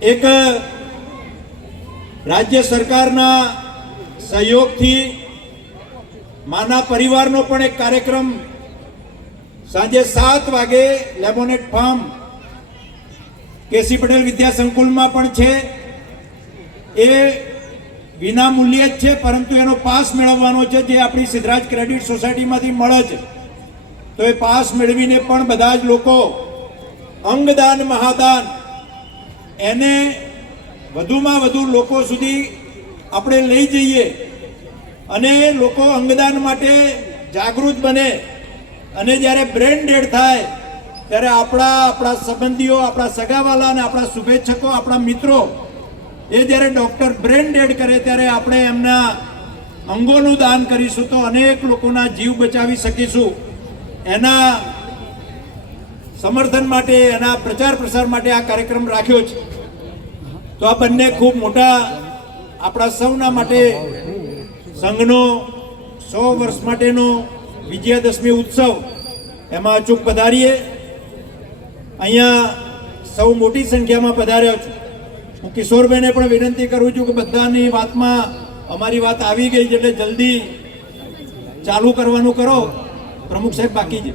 એક રાજ્ય સરકારના સહયોગથી માના પરિવારનો પણ એક કાર્યક્રમ સાંજે 7 વાગે લેમોનેટ ફાર્મ કેસી પટેલ વિદ્યા સંકુલમાં પણ છે. એ વિના મૂલ્યે જ છે, પરંતુ એનો પાસ મેળવવાનો છે જે આપણી સિદ્ધરાજ ક્રેડિટ સોસાયટીમાંથી મળે છે. તો એ પાસ મેળવીને પણ બધા જ લોકો અંગદાન મહાદાન એને વધુમાં વધુ લોકો સુધી આપણે લઈ જઈએ અને લોકો અંગદાન માટે જાગૃત બને. અને જ્યારે બ્રેન ડેડ થાય ત્યારે આપણા સંબંધીઓ, આપણા સગાવાલા અને આપણા શુભેચ્છકો, આપણા મિત્રો એ જ્યારે ડૉક્ટર બ્રેન ડેડ કરે ત્યારે આપણે એમના અંગોનું દાન કરીશું તો અનેક લોકોના જીવ બચાવી શકીશું. એના સમર્થન માટે, એના પ્રચાર પ્રસાર માટે આ કાર્યક્રમ રાખ્યો છે. તો આ બંને ખૂબ મોટા આપણા સૌના માટે સંઘનો 100 વર્ષ માટેનો વિજયાદશમી ઉત્સવ એમાં અચૂક પધારીએ. અહીંયા સૌ મોટી સંખ્યામાં પધાર્યો છું. હું કિશોરભાઈને પણ વિનંતી કરું છું કે બધાની વાતમાં અમારી વાત આવી ગઈ છે એટલે જલ્દી ચાલુ કરવાનું કરો. પ્રમુખ સાહેબ બાકી છે.